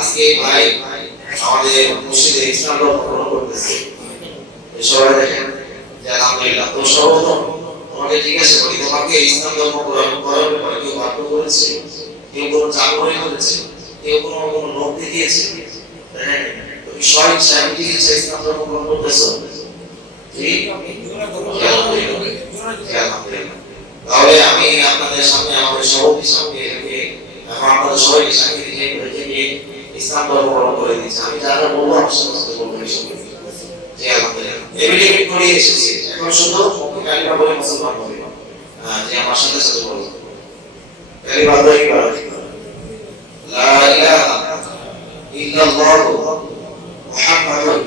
আজকে ভাই আমাদের মসজিদে ইসলাম ধর্ম গ্রহণ করতেছে। সবাই দেখেন যে আলহামদুলিল্লাহ। তো সর্বপ্রথম তোমাকে জিজ্ঞাসা করি, তোমাকে ইসলাম ধর্ম গ্রহণ করার ব্যাপারে কেউ বাধ্য করেছে, কেউ কোনো চাকরি করেছে, কেউ কোনো লোক দেখিয়েছে? হ্যাঁ, তুমি স্বইচ্ছায় ইসলাম ধর্ম গ্রহণ করতেছো। তাহলে আমি আপনাদের সামনে আমাদের সভাপতির সামনে রেখে আপনাদের সবাইকে সাক্ষী রেখে ইসলাম ধর্ম গ্রহণ করে দিচ্ছি। আমি যা যা বলবো আমার সমস্ত বলবো যে আলহামদুলিল্লাহ এভিডেভিট করে এসেছি। এখন শুধু মুখে কালিমা বলে মুসলমান হবে, যে আমার সাথে সাথে বলবো কালিমা তাইয়্যিবা লা ইলাহা ইল্লাল্লাহু মুহাম্মাদুর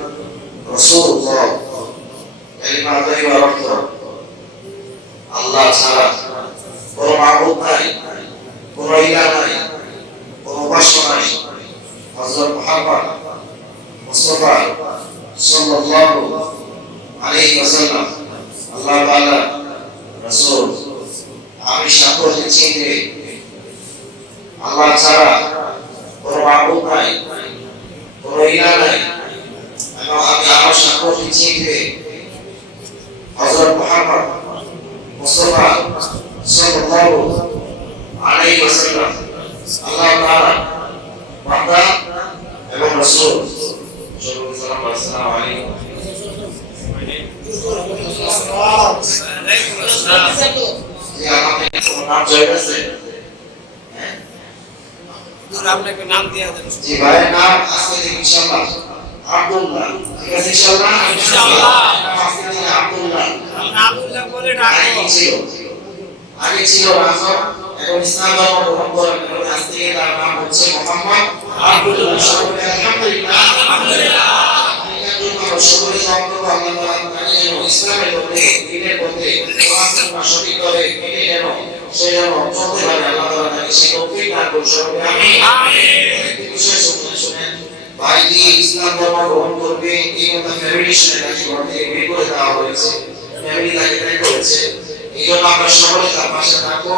রাসূলুল্লাহ। কালিমা তাইয়্যিবার অর্থ আল্লাহ ছাড়া কোনো মাবুদ নাই, কোনো ইলাহ নাই, কোনো উপাস্য নাই। হযরত মুহাম্মদ মুস্তাফা সাল্লাল্লাহু আলাইহি ওয়াসাল্লাম আল্লাহ তাআলা রাসূল। আমি সাক্ষ্য দিচ্ছি যে আল্লাহ ছাড়া কোনো মাবুদ নাই, কোনো ইলাহ নাই, এবং আমি আমার সাক্ষ্য দিচ্ছি যে হযরত মুহাম্মদ মুস্তাফা সাল্লাল্লাহু আলাইহি ওয়াসাল্লাম আল্লাহ তাআলা বান্দা এবং রাসূল। আসসালামু আলাইকুম। নাম জয় আছে? আপনাকে নাম দিয়া দেন। জি ভাই, নাম আছে ইনশাআল্লাহ আব্দুল্লাহ। ঠিক আছে ইনশাআল্লাহ? ইনশাআল্লাহ। আজকে আব্দুল্লাহ। আব্দুল্লাহ বলে ডাকো। আগে ছিল রাসূল, এখন ইসলাম ধর্ম গ্রহণ করার কারণে আজ থেকে তার নাম হচ্ছে মুহাম্মদ আব্দুল্লাহ। সকলে আলহামদুলিল্লাহ। আলহামদুলিল্লাহ। সকলে জবাব আল্লাহ তাআলা ইসলামের পথে, দ্বীনের পথে কোরআন সঠিকভাবে মেনে নেন, সে যেন চলতে পারে। আল্লাহ তাআলা তাকে সেই তৌফিক দান করুন। সকলে আমিন। আমিন। বিষয় শুনেন ভাই, যে ইসলাম ধর্ম গ্রহণ করবে এই মত ফ্যামিলির সাথে তাকে ঘর থেকে বের করে দেওয়া হয়েছে, ফ্যামিলি তাকে ত্যাগ করেছে। এই জন্য আমরা সকলে তার পাশে থাকবো।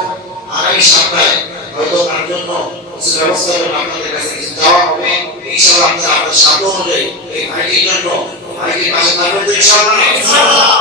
আগামী সপ্তাহে হয়তো তার জন্য কিছু ব্যবস্থা করে আপনাদের কাছে কিছু দেওয়া হবে ইনশাআল্লাহ। আপনাদের সাধ্য অনুযায়ী এই ভাইটির জন্য ভাইটির পাশে থাকবেন তো ইনশাআল্লাহ। ইনশাআল্লাহ।